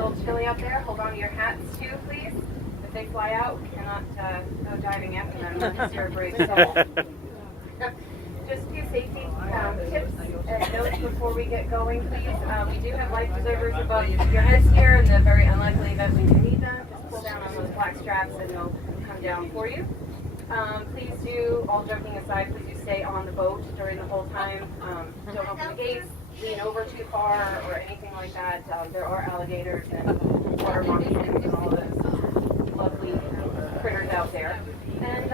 little chilly out there. Hold on to your hats too, please. If they fly out, we cannot go diving after them unless you're a brave soul. Just a few safety tips and notes before we get going, please. We do have life preservers above your heads here. In the very unlikely event we do need them, just pull down on those black straps and they'll come down for you. Please do, all joking aside, please do stay on the boat during the whole time. Don't open the gates, lean over too far, or anything like that. There are alligators and water moccasins and all those lovely critters out there. And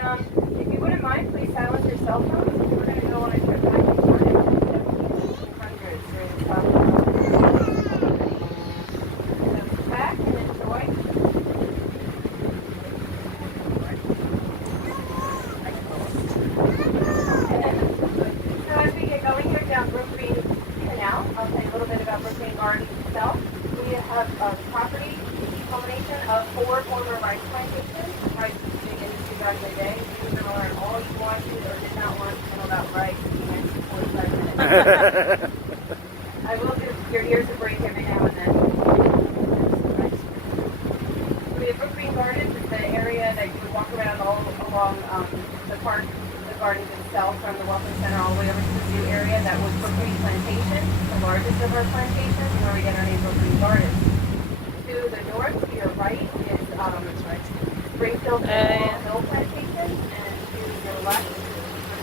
if you wouldn't mind, please silence your cell phones. We're going to go on a trip back and forth in the 1700s during the south. So sit back and enjoy. So as we get going here down BrookGreen Canal, I'll tell you a little bit about BrookGreen Gardens itself. We have a property culmination of 4 former rice plantations. Rice is a big industry back in the day. You can learn all you want to or did not want to know about rice in the next 45 minutes. I will give your ears a break every now and then. We have BrookGreen Gardens. It's the area that you would walk around all along the park, the gardens itself, from the Welcome Center all the way over to the zoo area. That was BrookGreen Plantation, the largest of our plantations, where we get our name BrookGreen Gardens. To the north, to your right, is Springfield Hill Plantation, and to your left, to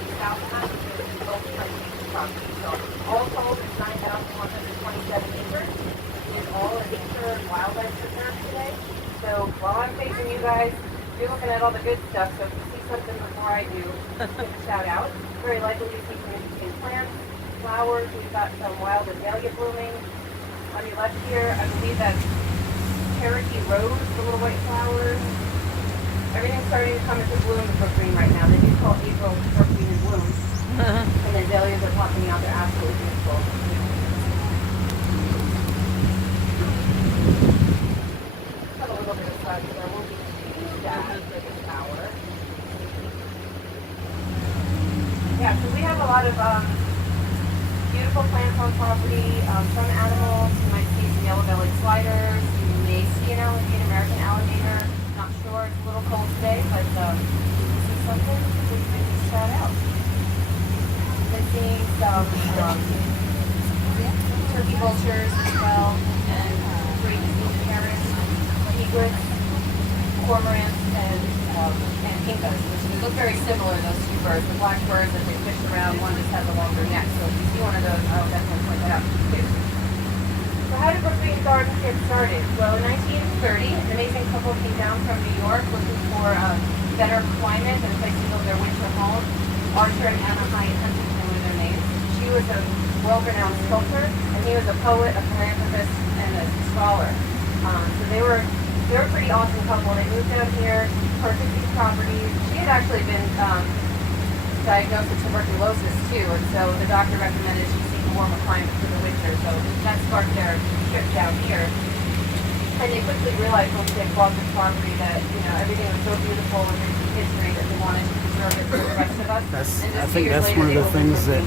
the south half, is Gulf Plantation property. So all told, it's 9,127 acres. It is all a nature and wildlife preserve today. So while I'm facing you guys, you're looking at all the good stuff. So if you see something before I do, give a shout out. Very likely you see some interesting plants, flowers. We've got some wild azalea blooming. On your left here, I believe that's Cherokee Rose, the little white flowers. Everything's starting to come into bloom in BrookGreen right now. They do call April BrookGreen in bloom. And the azaleas are popping out. They're absolutely beautiful. Have a little bit of sun, so there won't be too bad for this hour. Yeah, so we have a lot of beautiful plants on property, some animals. You might see some yellow-bellied sliders. You may see an American alligator. Not sure, it's a little cold today, but if you see something, please make a shout out. Been seeing some turkey vultures as well, and great herons, egrets, cormorants, and pincas, which look very similar, those two birds. The black birds that they fish around, one just has a longer neck, so if you see one of those, I'll definitely point that out to you too. So how did BrookGreen Gardens get started? Well, in 1930, an amazing couple came down from New York looking for a better climate and a place to build their winter home. Archer and Anna Hyatt Huntington were their names. She was a world-renowned sculptor, and he was a poet, a philanthropist, and a scholar. So they were a pretty awesome couple. They moved down here, purchased these properties. She had actually been diagnosed with tuberculosis too, and so the doctor recommended she seek a warmer climate for the winter. So that sparked their trip down here. And they quickly realized once they bought this property that everything was so beautiful and rich in history that they wanted to preserve it for the rest of us. I think that's one of the things that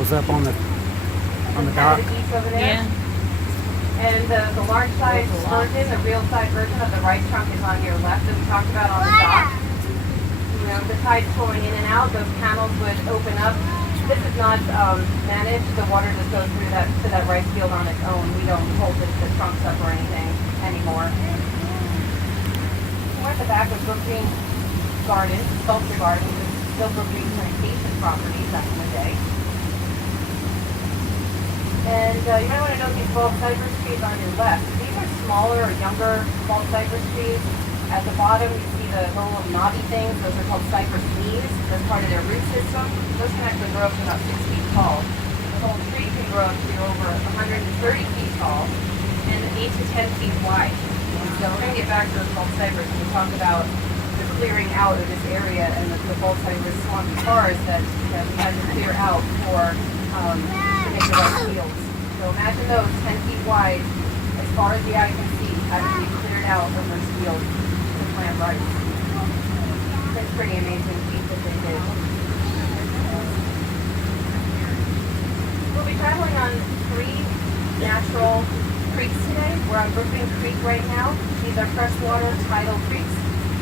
was up on the dock. Yeah. And the large size version, the real size version of the rice trunk is on your left that we talked about on the dock. The tide's flowing in and out, those panels would open up. This is not managed. The water just goes through to that rice field on its own. We don't hold the trunks up or anything anymore. We're at the back of BrookGreen Gardens, Sculpture Gardens, and still BrookGreen Plantation property back in the day. And you might want to note these bald cypress trees on your left. These are smaller or younger bald cypress trees. At the bottom, you see the little knobby things. Those are called cypress leaves. That's part of their root system. Those can actually grow up to about 6 feet tall. The whole tree can grow up to over 130 feet tall and 8 to 10 feet wide. And so we're going to get back to those bald cypress when we talk about the clearing out of this area and the bald cypress swampy forest that we had to clear out for to make the rice fields. So imagine those 10 feet wide, as far as the eye can see, having to be cleared out of those fields to plant rice. It's a pretty amazing feat that they did. We'll be traveling on 3 natural creeks today. We're on BrookGreen Creek right now. These are freshwater tidal creeks.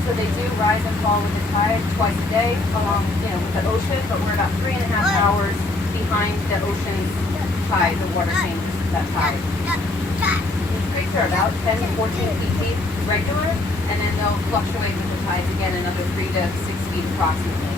So they do rise and fall with the tide twice a day along, with the ocean, but we're about 3.5 hours behind the ocean's tide. The water changes at that tide. These creeks are about 10 to 14 feet deep regular, and then they'll fluctuate with the tides again another 3 to 6 feet approximately.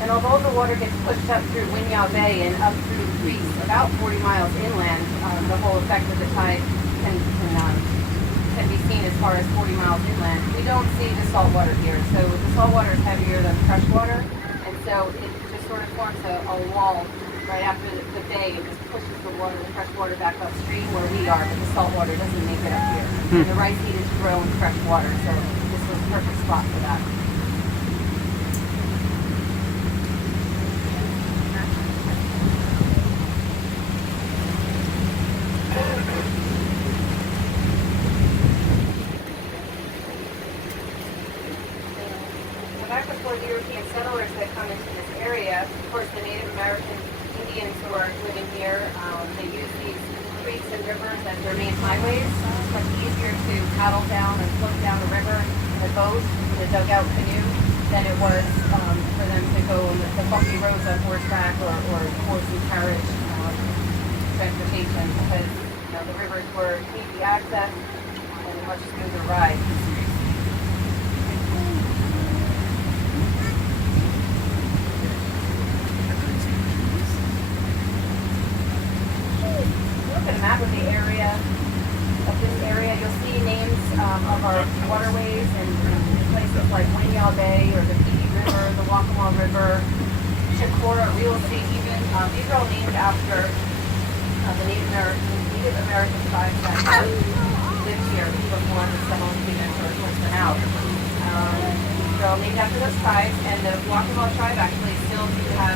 And although the water gets pushed up through Winyah Bay and up through creeks about 40 miles inland, the whole effect of the tide can be seen as far as 40 miles inland. We don't see the salt water here. So the salt water is heavier than fresh water, and so it just sort of forms a wall right after the bay. It just pushes the fresh water back upstream where we are, but the salt water doesn't make it up here. And the rice needed to grow in fresh water, so this was a perfect spot for that. Back before the European settlers that come into this area, of course the Native American Indians who are living here, they use these creeks and rivers as their main highways. It's much easier to paddle down and float down the river in a boat, in a dugout canoe, than it was for them to go on the bumpy roads on horseback or horse and carriage transportation, because the rivers were easy access and a much smoother ride. Map of the area, you'll see names of our waterways and places like Winyah Bay or the Pee River, the Waccamaw River, Chicora, Real Estate even. These are all named after the Native American tribes that lived here before the settlers began to push them out. They're all named after those tribes, and the Waccamaw tribe actually still do have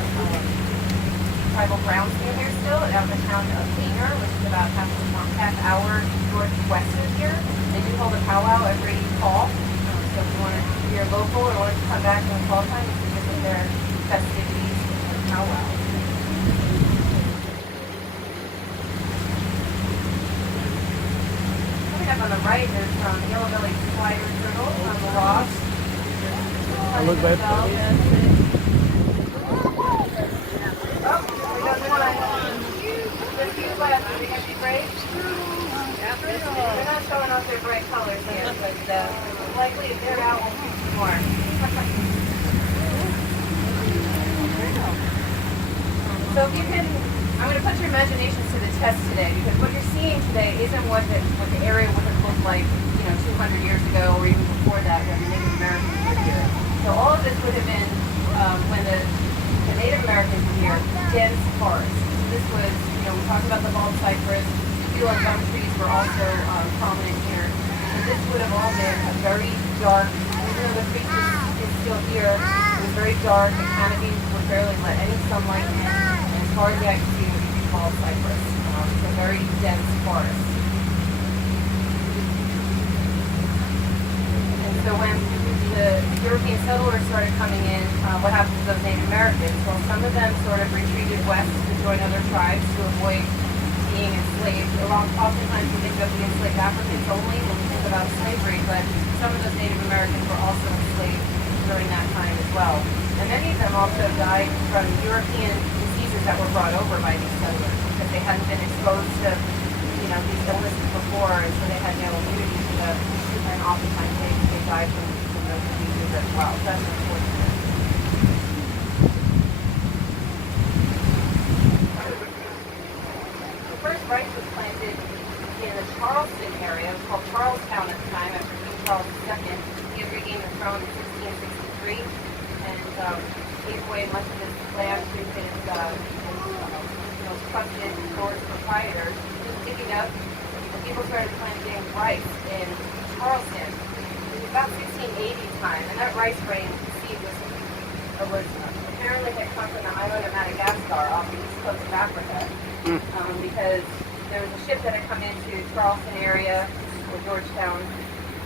tribal grounds near here still, out of the town of Painter, which is about half hour northwest of here. They do hold a powwow every fall, so if you want to, if you're local or want to come back in the fall time, you can visit their festivities and powwow. Coming up on the right, there's yellow-bellied slider turtle on the rocks. I look back. They're not showing off their bright colors here, but likely if they're out, we'll see some more. So if you can, I'm going to put your imaginations to the test today, because what you're seeing today isn't what the area would have looked like, 200 years ago or even before that when the Native Americans were here. So all of this would have been, when the Native Americans were here, dense forest. This was, we talked about the bald cypress. Gum trees were also prominent here. And this would have all been a very dark, even though the creek is still here, it was very dark. The canopies would barely let any sunlight in. And as far as the eye could see, would be bald cypress. It's a very dense forest. And so when the European settlers started coming in, what happened to those Native Americans? Well, some of them sort of retreated west to join other tribes to avoid being enslaved. Oftentimes we think of the enslaved Africans only when we think about slavery, but some of those Native Americans were also enslaved during that time as well. And many of them also died from European diseases that were brought over by these settlers because they hadn't been exposed to these illnesses before, and so they had no immunity to them, and oftentimes they died from those diseases as well. So that's unfortunate. Rice was planted in the Charleston area. It was called Charlestown at the time after King Charles II. He had regained the throne in 1663 and gave away much of his land to his most trusted lord proprietors. He was digging up, and people started planting rice in Charleston. It was about 1680 time, and that rice grain seed was apparently had come from the island of Madagascar off the east coast of Africa. Because there was a ship that had come into Charleston area, or Georgetown,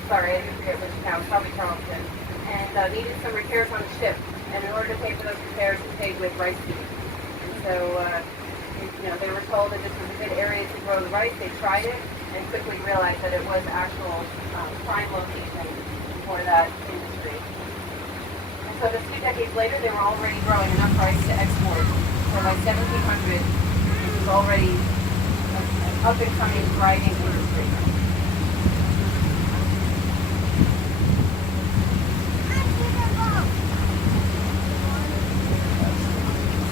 sorry, I forget which town, probably Charleston, and needed some repairs on the ship. And in order to pay for those repairs, he paid with rice seed. And so They were told that this was a good area to grow the rice. They tried it and quickly realized that it was actual prime location for that industry. And so just 2 decades later, they were already growing enough rice to export. So by 1700, it was already an up-and-coming, thriving industry.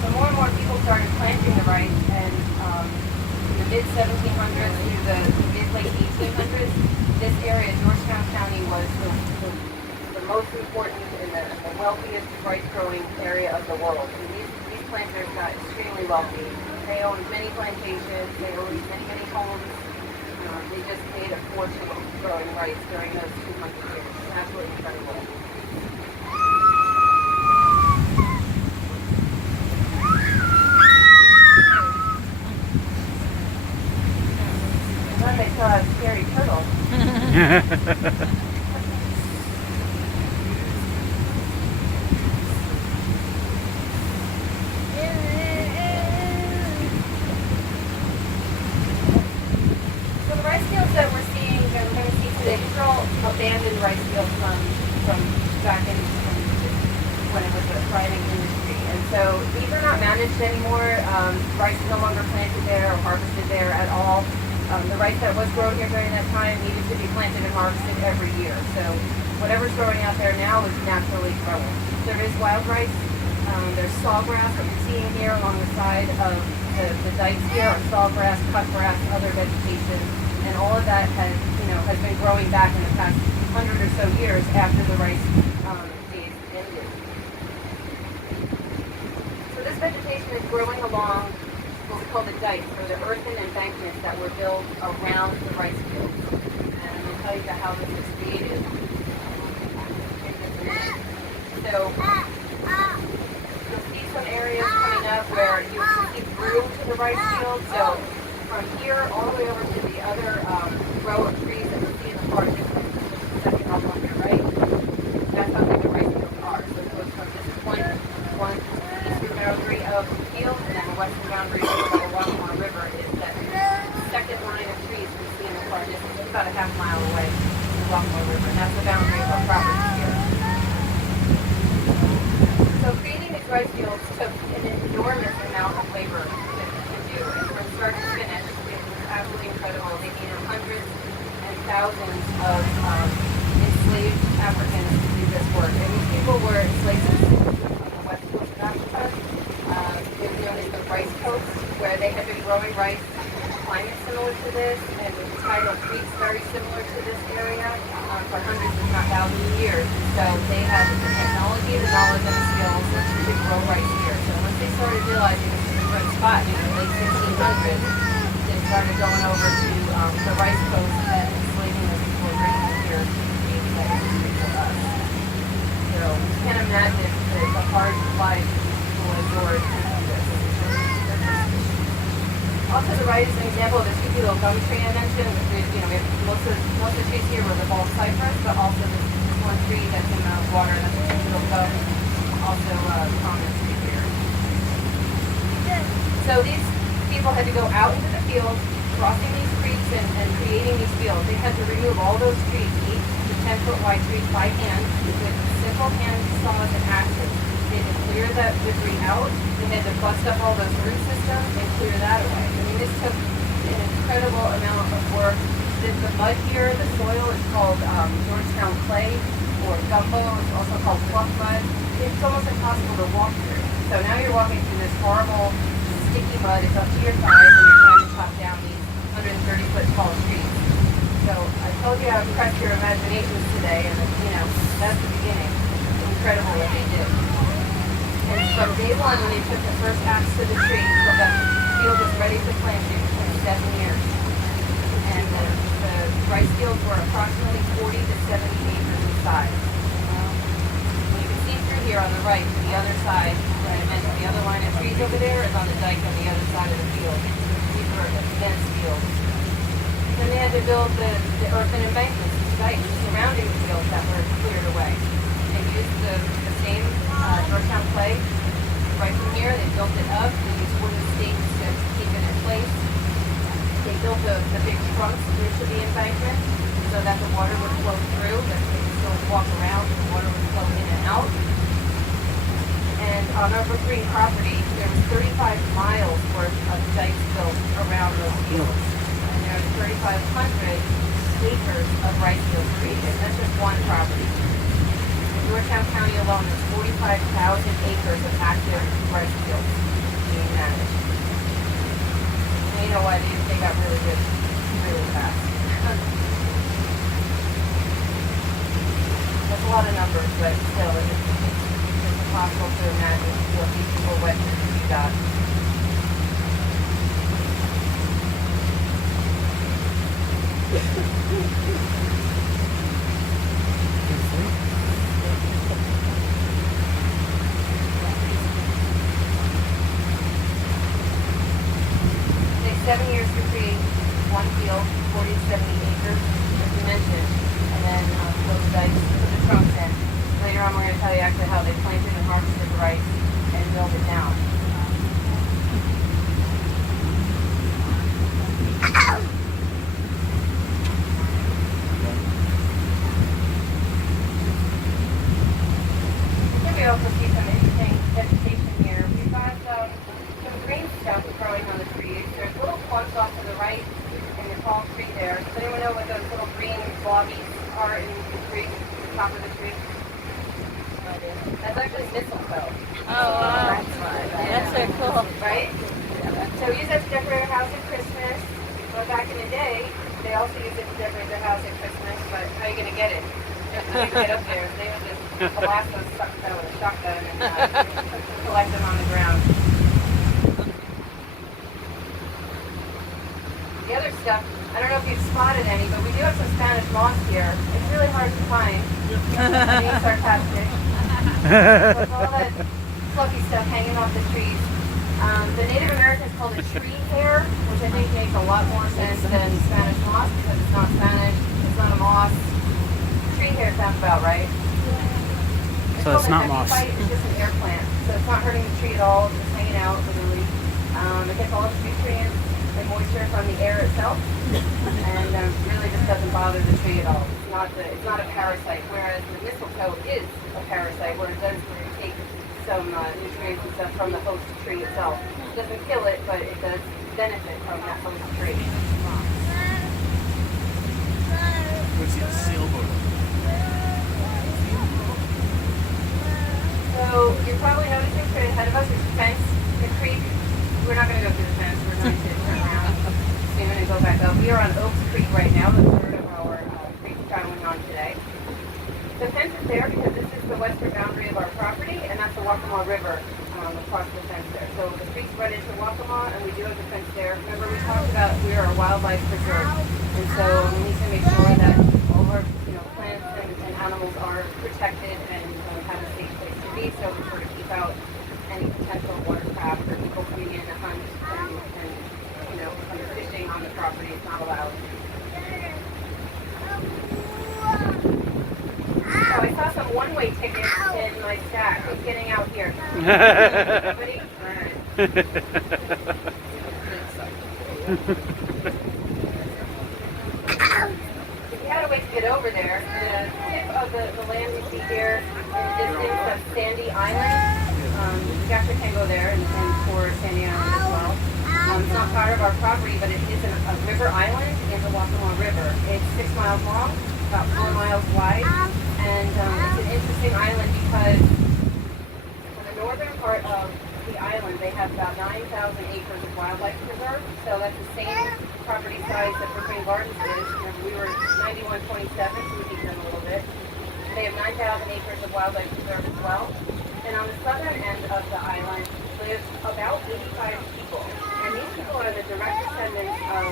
So more and more people started planting the rice, and in the mid-1700s to the mid-late 1800s, this area, Georgetown County, was the most important and the wealthiest rice-growing area of the world. And these planters got extremely wealthy. They owned many plantations, they owned many homes. They just made a fortune growing rice during those 200 years. It's absolutely incredible. And then they saw a scary turtle. That we're seeing, that we're going to see today, these are all abandoned rice fields from back in when it was a thriving industry. And so these are not managed anymore. Rice is no longer planted there or harvested there at all. The rice that was grown here during that time needed to be planted and harvested every year. So whatever's growing out there now is naturally grown. There is wild rice. There's sawgrass that you're seeing here along the side of the dikes here, are sawgrass, cutgrass, other vegetation. And all of that has been growing back in the past 100 or so years after the rice days ended. So this vegetation is growing along what we call the dikes, or the earthen embankments that were built around the rice fields. And I'm going to tell you how this was created. So you'll see some areas coming up where you see through to the rice field. So from here all the way over to the other row of trees that you see in the far distance, second up on your right, that's how big the rice fields are. So it goes from this one eastern boundary of the field, and then the western boundary of the Waccamaw River is that second line of trees we see in the far distance. It's about a half mile away from the Waccamaw River, and that's the boundary of our property here. So creating these rice fields took an enormous amount of labor to do, and from start to finish, it was absolutely incredible. They needed hundreds and thousands of enslaved Africans to do this work. And these people were enslaved on the west coast of Africa. It was known as the rice coast, where they had been growing rice in a climate similar to this, and with tidal creeks very similar to this area for hundreds, if not thousands of years. So they had the technology, the knowledge, and the skills to grow rice here. So once they started realizing this was a good spot in the late 1600s, they started going over to the rice coast and enslaving those people and bringing them here to create that industry for us. So you can imagine the hard life people endured to do this. Also, the right is an example of the toothy little gum tree I mentioned. We have most of the trees here were the ball cypress, but also this one tree that's in the water, that's the toothy little gum, also prominent tree here. So these people had to go out into the field, crossing these creeks and creating these fields. They had to remove all those trees, 8 to 10-foot wide trees by hand with simple hand saws and axes. They had to clear that debris out. They had to bust up all those root systems and clear that away. I mean, this took an incredible amount of work. The mud here, the soil is called Georgetown clay or gumbo. It's also called fluff mud. It's almost impossible to walk through. So now you're walking through this horrible sticky mud. It's up to your thighs, and you're trying to chop down these 130-foot tall trees. So I told you I would press your imaginations today, and that's the beginning. It's incredible what they did. And from day one, when they took the first axe to the tree, the field was ready for planting in 7 years. And the rice fields were approximately 40 to 70 acres in size. You can see through here on the right to the other side, where I mentioned the other line of trees over there is on the dike on the other side of the field. These were dense fields. Then they had to build the earthen embankments, the dikes surrounding the fields that were cleared away. They used the same Georgetown clay right from here. They built it up. They used wooden stakes to trunks into the embankment so that the water would flow through, but they could still walk around and the water would flow in and out. And on our BrookGreen property, there was 35 miles worth of dikes built around those fields. And there's 3,500 acres of rice fields created. That's just one property. In Georgetown County alone, there's 45,000 acres of active rice fields being managed. And you know what? They got really good really fast. That's a lot of numbers, but still, it's impossible to imagine what these people went through to do that. It takes 7 years to create one field, 40 to 70 acres, as you mentioned, and then build the dikes, put the trunks in. Later on, we're going to tell you actually how they planted and harvested the rice and milled it down. Here we also see some interesting vegetation here. We've got some green stuff growing on the trees. There's little clumps off to the right in the tall tree there. Does anyone know what those little green blobbies are in the tree, the top of the tree? That's actually mistletoe. Oh, wow. That's so cool. Right? So we use that to decorate our house at Christmas. But back in the day, they also used it to decorate their house at Christmas. But how are you going to get it? You have to get up there. They would just blast those suckers out with a shotgun and collect them on the ground. The other stuff, I don't know if you've spotted any, but we do have some Spanish moss here. It's really hard to find. I'm being sarcastic. With all that fluffy stuff hanging off the trees. The Native Americans called it tree hair, which I think makes a lot more sense than Spanish moss because it's not Spanish, it's not a moss. Tree hair sounds about right. So it's not moss. It's just an air plant, so it's not hurting the tree at all. It's just hanging out, literally. It gets all its nutrients and moisture from the air itself, and really just doesn't bother the tree at all. It's not a parasite, whereas the mistletoe is a parasite, where it does take some nutrients and stuff from the host tree itself. It doesn't kill it, but it does benefit from that host tree. What's the sailboat? So you're probably noticing straight ahead of us is a fence, the creek. We're not going to go through the fence. We're going to turn around soon and go back up. We are on Oaks Creek right now, the third of our creek traveling on today. The fence is there because this is the western boundary of our property, and that's the Waccamaw River across the fence there. So the creeks run into Waccamaw, and we do have the fence there. Remember, we talked about we are a wildlife preserve, and so we need to make sure that all of our plants and animals are protected and have a safe place to be. So we sort of keep out any potential watercraft or people coming in to hunt and fishing on the property is not allowed. Oh, I saw some one-way tickets in my stack. Who's getting out here? Somebody? All right. If you had a way to get over there, the tip of the land you see here is of Sandy Island. You actually can go there and tour Sandy Island as well. It's not part of our property, but it is a river island in the Waccamaw River. It's 6 miles long, about 4 miles wide, and it's an interesting island because on the northern part of the island, they have about 9,000 acres of wildlife preserve. So that's the same property size that BrookGreen Gardens is. And we were 9127, so we beat them a little bit. They have 9,000 acres of wildlife preserve as well. And on the southern end of the island live about 85 people. And these people are the direct descendants of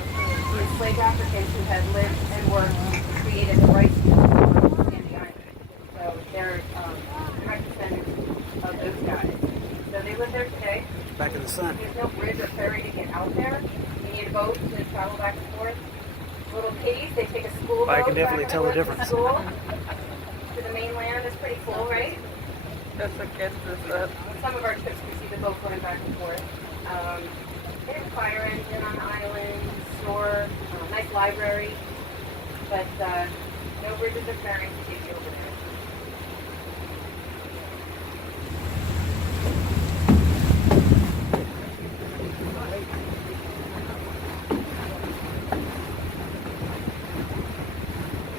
enslaved Africans who had lived and worked and created the rice fields on Sandy Island. So they're direct descendants of those guys. So they live there today. Back in the sun. There's no bridge or ferry to get out there. You need a boat to travel back and forth. Little kitties, they take a school boat I can definitely back and tell the forth difference. to school. To the mainland. That's pretty cool, right? That's what gets us up. Some of our trips we see the boat going back and forth. There's a fire engine on the island. store, nice library, but no bridges or ferries to take you over there.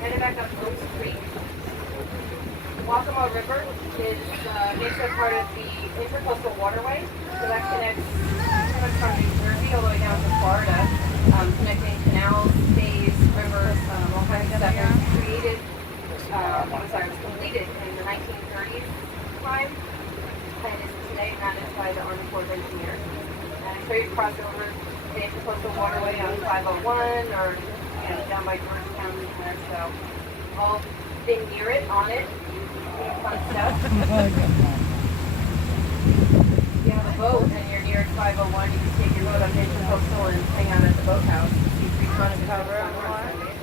Headed back up Oak Creek. Waccamaw River is makes it part of the Intercoastal Waterway, so that connects pretty much from New Jersey all the way down to Florida, connecting canals, bays, rivers, all kinds of stuff. It was created, it was completed in the 1930s time, and is today managed by the Army Corps of Engineers. And so you cross over the Intercoastal Waterway on 501 or down by Georgetown there, so all been near it, on it, fun stuff. If you have a boat and you're near 501, you can take your boat up Intercoastal and hang out at the boathouse. See free fun and cover on Sunday.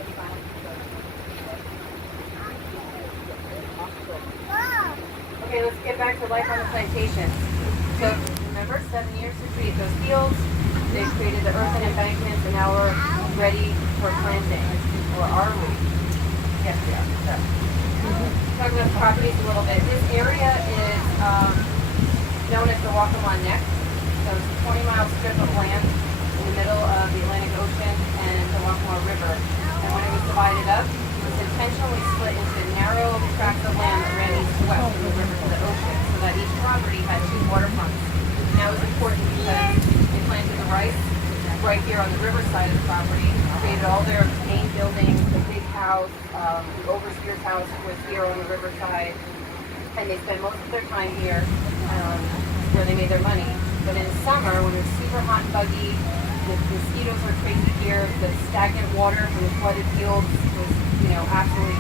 Okay, let's get back to life on the plantation. So remember, 7 years to create those fields. They created the earthen embankments, and now we're ready for planting. Or are we? Yes, we are. Sure. Talk about properties a little bit. This area is known as the Waccamaw Neck. So it's a 20-mile strip of land in the middle of the Atlantic Ocean and the Waccamaw River. And when it was divided up, it was intentionally split into narrow tracts of land that ran east to west from the river to the ocean, so that each property had 2 waterfronts. And that was important because they planted the rice right here on the riverside of the property, created all their main buildings, the big house, the overseer's house was here on the riverside, and they spent most of their time here where they made their money. But in the summer, when it's super hot and buggy, the mosquitoes are crazy here, the stagnant water from the flooded fields was, absolutely,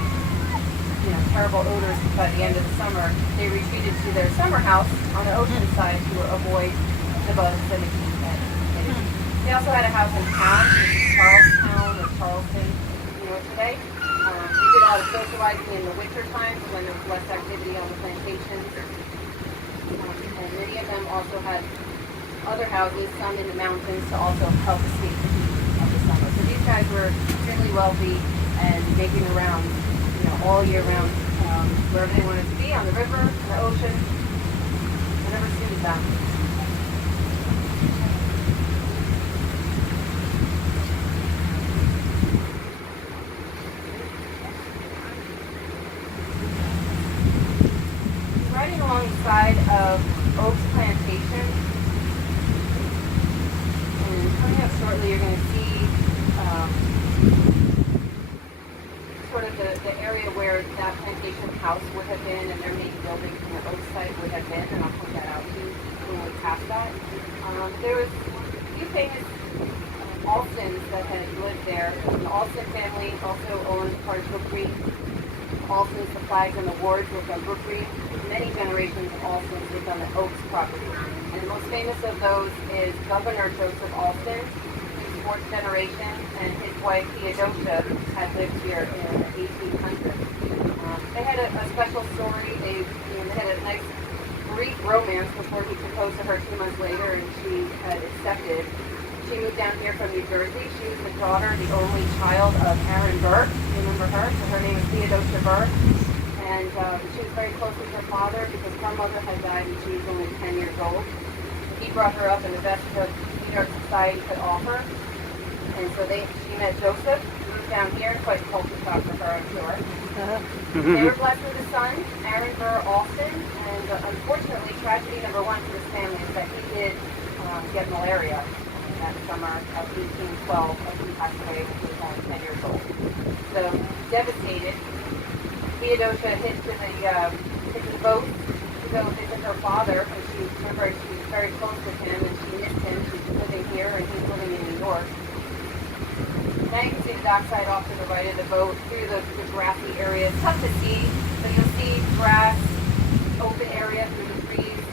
terrible odors by the end of the summer. They retreated to their summer house on the ocean side to avoid the bugs and the heat. They also had a house in town, Charlestown or Charleston, today. We did a lot of socializing in the winter times when there was less activity on the plantations. And many of them also had other houses, some in the mountains, to also help escape the heat of the summer. So these guys were extremely wealthy and making the rounds, all year round, wherever they wanted to be, on the river, in the ocean, whatever suited them. Riding alongside of Oaks Plantation, and coming up shortly, you're going to see sort of the area where that plantation house would have been, and their main building from the Oaks site would have been, and I'll point that out to you when we pass that. There was a few famous Alstons that had lived there. The Alston family also owned part of BrookGreen. Alstons, the flags and the wards were from BrookGreen. Many generations of Alstons lived on the Oaks property. And the most famous of those is Governor Joseph Alston, who's 4th generation, and his wife Theodosia had lived here in the 1800s. They had a special story. They had a nice brief romance before he proposed to her 2 months later, and she had accepted. She moved down here from New Jersey. She was the daughter, the only child of Aaron Burr. You remember her? So her name is Theodosia Burr. And she was very close with her father because her mother had died and she was only 10 years old. He brought her up in the best that New York society could offer. And so she met Joseph, moved down here, and quite culture shock for her, I'm sure. They were blessed with a son, Aaron Burr Alston, and unfortunately, tragedy number 1 for this family is that he did get malaria that summer of 1812, as he passed away when he was only 10 years old. So, devastated, Theodosia hit to the boat to go visit her father, and she was very close with him, and she missed him. She's living here, and he's living in New York. Now you can see the dockside off to the right of the boat, through the grassy area. It's tough to see, but you'll see grass, open area through the trees,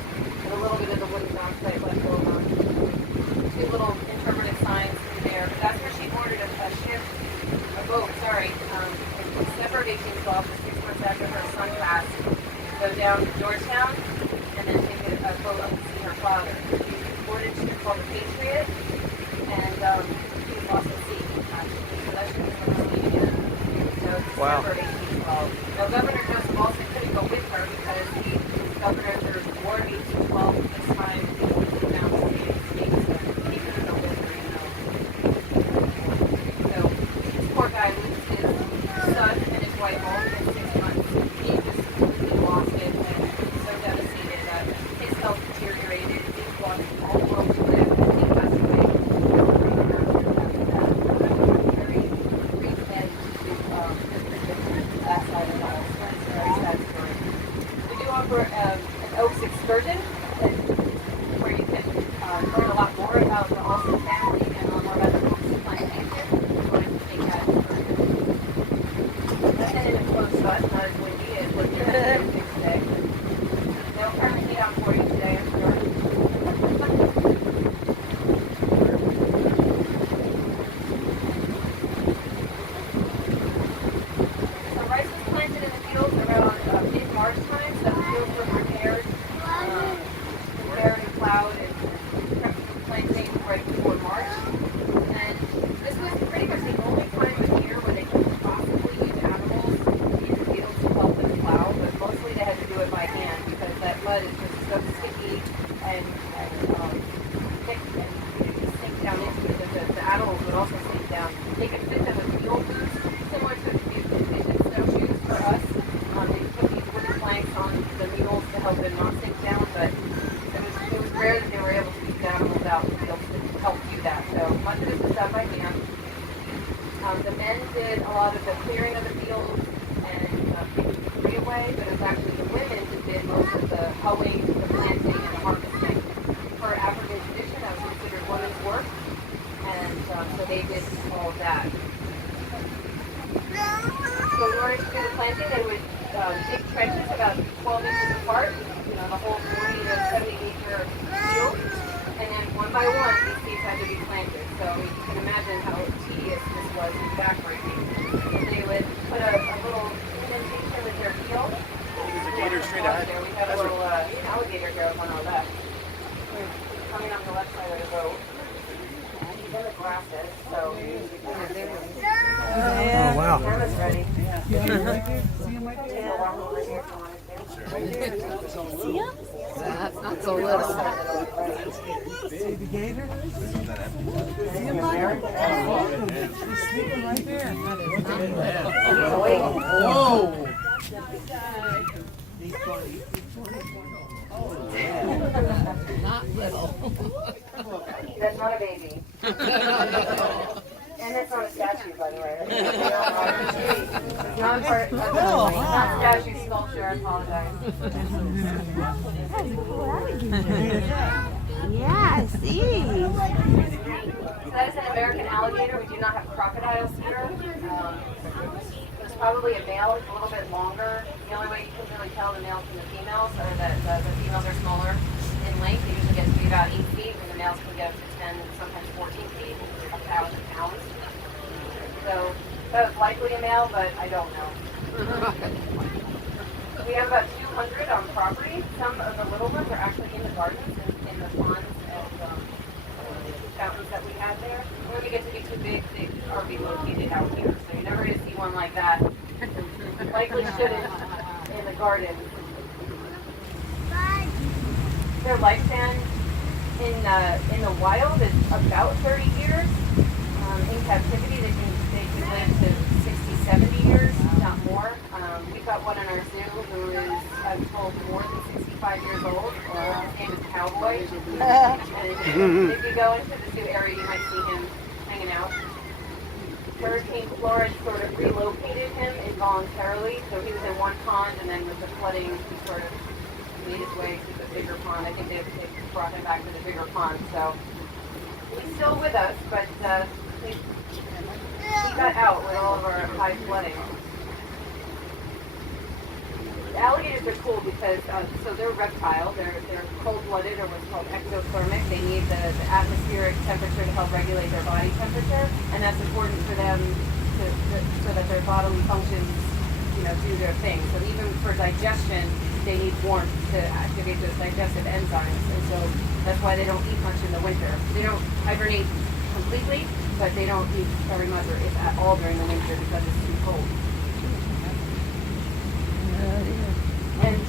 and a little bit of the wooden dockside left over. 2 little interpretive signs through there. But that's where she ordered a boat, in December of 1812, 6 months after her son passed, go down to Georgetown, and then take a boat up to see her father. She boarded a ship called the Patriot, and she was lost at sea. Wow. December 1812. Now, Governor Joseph Austin couldn't go with her because the governor under War 1812 at this time was down to the States, so he couldn't go with her, even though. So this poor guy loses his son and his wife all within 6 months. He just completely lost it and was so devastated that his health deteriorated. He lost all the world to live and he passed away. Very brief end to his predicament that side of the house. It's a very sad story. We do offer an Oaks excursion where you can learn a lot more about the Austin family and learn more about the Oaks Plantation. We're going to take that excursion. And in a close shot, not as windy as what you're doing today. They'll turn the heat on for you today, I'm sure. So rice was planted in the fields around mid-March time, so the fields were prepared and plowed and prepped for planting right before March. And this was pretty much the only time of year where they could possibly use animals in the fields to help them plow, but mostly they had to do it by hand because that mud is just so sticky and thick and you could sink down into it. The animals would also sink down. They could fit them with mule boots, similar to the snowshoes for us. They put these wooden planks on the mules to help them not sink down, but it was rare that they were able to keep the animals out in the fields to help do that. So much of this was done by hand. The men did a lot of the clearing of the fields and taking the debris away, but it was actually the women who did most of the hoeing, the planting, and the harvesting. For African tradition, that was considered women's work, and so they did all of that. So in order to do the planting, they would dig trenches about 12 inches apart, the whole 40 to 70 acre field, and then one by one these seeds had to be planted. So you can imagine how tedious this was and backbreaking. And they would put a little indentation with their heel. There's a gator straight ahead. We have a little alligator here on our left. Coming up the left side of the road. He's in the grasses, so Oh, wow. camera's ready. That's not so little. Baby gator? See him, Mike? He's sleeping right there. Whoa! Not little. That's not a baby. And it's not a statue, by the way. It's not part of not statue, sculpture, I apologize. Yeah, I see. So that is an American alligator. We do not have crocodiles here. There's probably a male, it's a little bit longer. The only way you can really tell the males from the females are that the females are smaller in length. They usually get to be about 8 feet, and the males can get up to 10, sometimes 14 feet, 1,000 pounds. So that was likely a male, but I don't know. We have about 200 on property. Some of the little ones are actually in the gardens and in the ponds and fountains that we have there. When we get to be too big, they are relocated out here. So you're never going to see one like that. Likely shouldn't in the garden. Their lifespan in the wild is about 30 years. In captivity, they can live to 60, 70 years, not more. We've got one in our zoo who is, I'm told, more than 65 years old. His name is Cowboy. And if you go into the zoo area, you might see him hanging out. Hurricane Florence sort of relocated him involuntarily. So he was in one pond, and then with the flooding, he sort of made his way to the bigger pond. I think they brought him back to the bigger pond. So he's still with us, but he got out with all of our high flooding. The alligators are cool because so they're reptile. They're cold-blooded, or what's called exothermic. They need the atmospheric temperature to help regulate their body temperature, and that's important for them so that their bodily functions, do their thing. So even for digestion, they need warmth to activate those digestive enzymes, and so that's why they don't eat much in the winter. They don't hibernate completely, but they don't eat very much or if at all during the winter because it's too cold.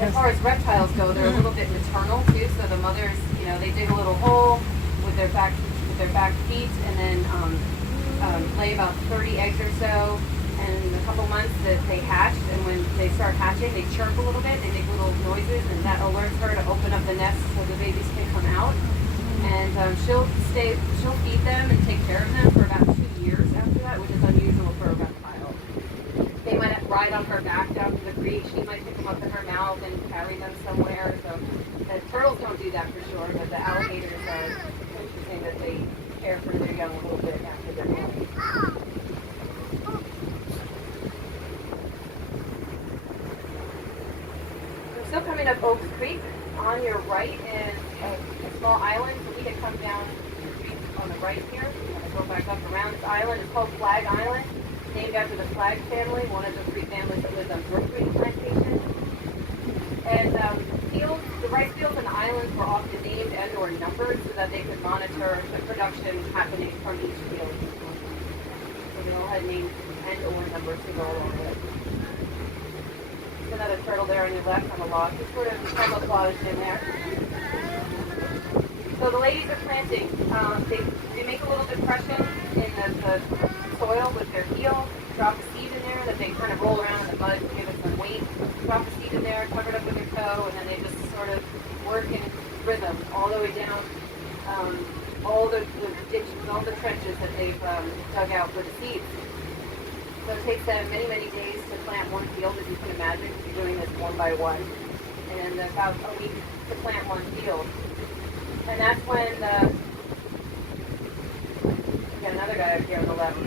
as far as reptiles go, they're a little bit maternal too. So the mothers, they dig a little hole with their back feet, and then lay about 30 eggs or so. And in a couple months that they hatch, and when they start hatching, they chirp a little bit. They make little noises, and that alerts her to open up the nest so the babies can come out. And she'll feed them and take care of them for about 2 years after that, which is unusual for a reptile. They might ride on her back down to the creek. She might pick them up in her mouth and carry them somewhere. So the turtles don't do that for sure, but the alligators are interesting that they care for their young a little bit after they're born. We're still coming up Oaks Creek. On your right is a small island. So we had come down the creek on the right here. We're going to go back up around this island. It's called Flag Island, named after the Flag family, one of the 3 families that lives on BrookGreen Plantation. And the rice fields and the islands were often named and or numbered so that they could monitor the production happening from each field. So they all had names and or numbers to go along with. Another turtle there on your left on the log. Just sort of camouflaged in there. So the ladies are planting. They make a little depression in the soil with their heel, drop a seed in there that they kind of roll around in the mud to give it some weight. Drop a seed in there, cover it up with their toe, and then they just sort of work in rhythm all the way down all the ditches, all the trenches that they've dug out for the seeds. So it takes them many, many days to plant one field, as you can imagine, because you're doing this one by one, and about a week to plant one field. And that's when we got another guy up here on the left.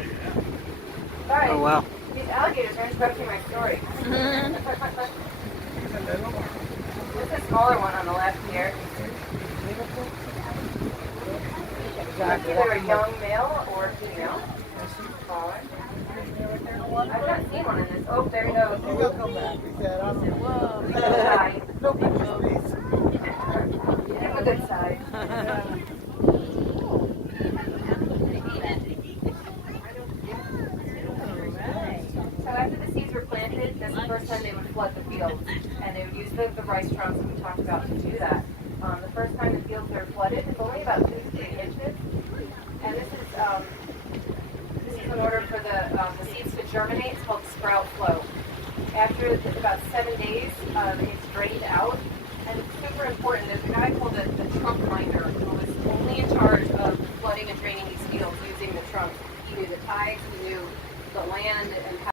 All right. Oh, wow. These alligators are interrupting my story. There's a smaller one on the left here. It's either a young male or a female. Smaller. I've not seen one in this. Oh, there he goes. He will come back. He said, I'm Whoa, look at the side. no pictures, please. Give him a good side. So after the seeds were planted, that's the first time they would flood the fields. And they would use the rice trunks that we talked about to do that. The first time the fields are flooded, it's only about 2 to 3 inches. And this is in order for the seeds to germinate. It's called sprout flow. After about 7 days, it's drained out. And it's super important. There's a guy called the trunk minder who was only in charge of flooding and draining these fields using the trunk. He knew the tides, he knew the land, and how